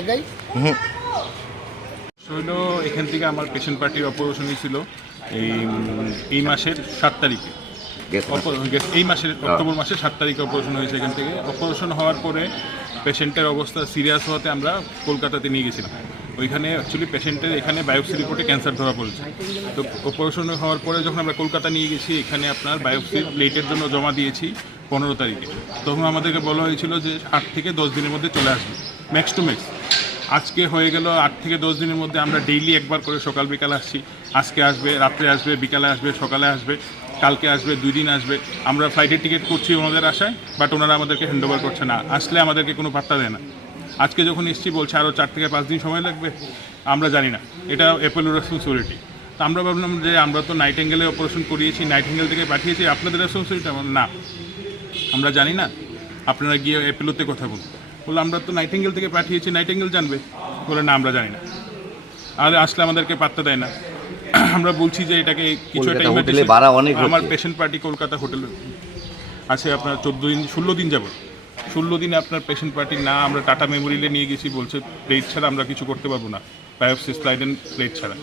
আগাই। হলো এখান থেকে আমার পেশেন্ট পার্টির অপারেশন ছিল এই মাসের 7 তারিখে, এই মাসের অক্টোবর মাসের 7 তারিখে অপারেশন হয়েছে। এখান থেকে অপারেশন হওয়ার পরে পেশেন্টের অবস্থা সিরিয়াস হওয়াতে আমরা কলকাতাতে নিয়ে গেছিলাম। ওইখানে অ্যাকচুয়ালি পেশেন্টের এখানে বায়োপসি রিপোর্টে ক্যান্সার ধরা পড়েছে। তো অপারেশন হওয়ার পরে যখন আমরা কলকাতা নিয়ে গেছি, এখানে আপনার বায়োপসি প্লেটের জন্য জমা দিয়েছি 15 তারিখে। তখন আমাদেরকে বলা হয়েছিল যে 8 থেকে 10 দিনের মধ্যে চলে আসবে, ম্যাক্স টু ম্যাক্স। আজকে হয়ে গেল 8 থেকে 10 দিনের মধ্যে। আমরা ডেইলি একবার করে সকাল বিকাল আসছি। আজকে আসবে, রাত্রে আসবে, বিকালে আসবে, সকালে আসবে, কালকে আসবে, 2 দিন আসবে। আমরা ফ্লাইটের টিকিট করছি ওনাদের আশায়, বাট ওনারা আমাদেরকে হ্যান্ড ওভার করছে না, আসলে আমাদেরকে কোনো পাত্তা দেয় না। আজকে যখন এসছি বলছে আরও 4 থেকে 5 দিন সময় লাগবে। আমরা জানি না, এটা অ্যাপোলোর রেসপন্সিবিলিটি। তো আমরা ভাবলাম যে আমরা তো নাইটিঙ্গেলে অপারেশন করিয়েছি, নাইটিঙ্গেল থেকে পাঠিয়েছি, আপনাদের রেসপন্সিবিলিটি না, আমরা জানি না, আপনারা গিয়ে অ্যাপোলোতে কথা বলুন। বলে আমরা তো নাইটিঙ্গেল থেকে পাঠিয়েছি, নাইটিঙ্গেল জানবে। বলে না, আমরা জানি না, আর আসলে আমাদেরকে পাত্তা দেয় না। আমরা বলছি যে এটাকে কিছু একটা আমার পেশেন্ট পার্টি কলকাতা হোটেলে আছে আপনার 16 দিন যাব। 16 দিনে আপনার পেশেন্ট পার্টি না, আমরা টাটা মেমোরিয়ালে নিয়ে গেছি, বলছে প্লেট ছাড়া আমরা কিছু করতে পারবো না, বায়োপসি স্লাইড অ্যান্ড প্লেট ছাড়া।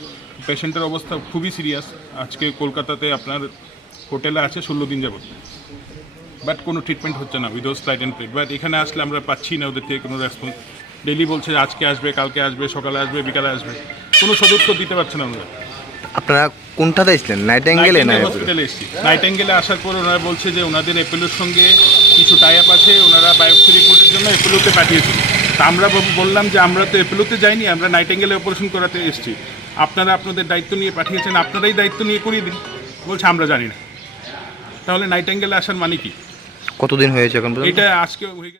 পেশেন্টের অবস্থা খুবই সিরিয়াস। আজকে কলকাতাতে আপনার হোটেলে আছে 16 দিন যাব, বাট কোনো ট্রিটমেন্ট হচ্ছে না without slide and plate. But এখানে আসলে আমরা পাচ্ছি না ওদের থেকে কোনো রেসপন্স। ডেলি বলছে আজকে আসবে, কালকে আসবে, সকালে আসবে, বিকালে আসবে, কোনো সদুত্তর দিতে পারছে না ওনারা। আপনারা কোনটাতে এসেছিলেন? নাইটিঙ্গেলে না হসপিটালে এসেছি। নাইটিঙ্গেলে আসার পর ওনারা বলছে যে ওনাদের অ্যাপোলোর সঙ্গে কিছু টাই আপ আছে, ওনারা বায়োপসি রিপোর্টের জন্য অ্যাপোলোতে পাঠিয়েছিল। তা আমরা বললাম যে আমরা তো অ্যাপোলোতে যাইনি, আমরা নাইটিঙ্গেলে অপারেশন করাতে এসেছি, আপনারা আপনাদের দায়িত্ব নিয়ে পাঠিয়েছেন, আপনারাই দায়িত্ব নিয়ে করিয়ে দিন। বলছে আমরা জানি না। তাহলে নাইটিঙ্গেলে আসার মানে কি? কতদিন হয়েছে এখন? এটা আজকে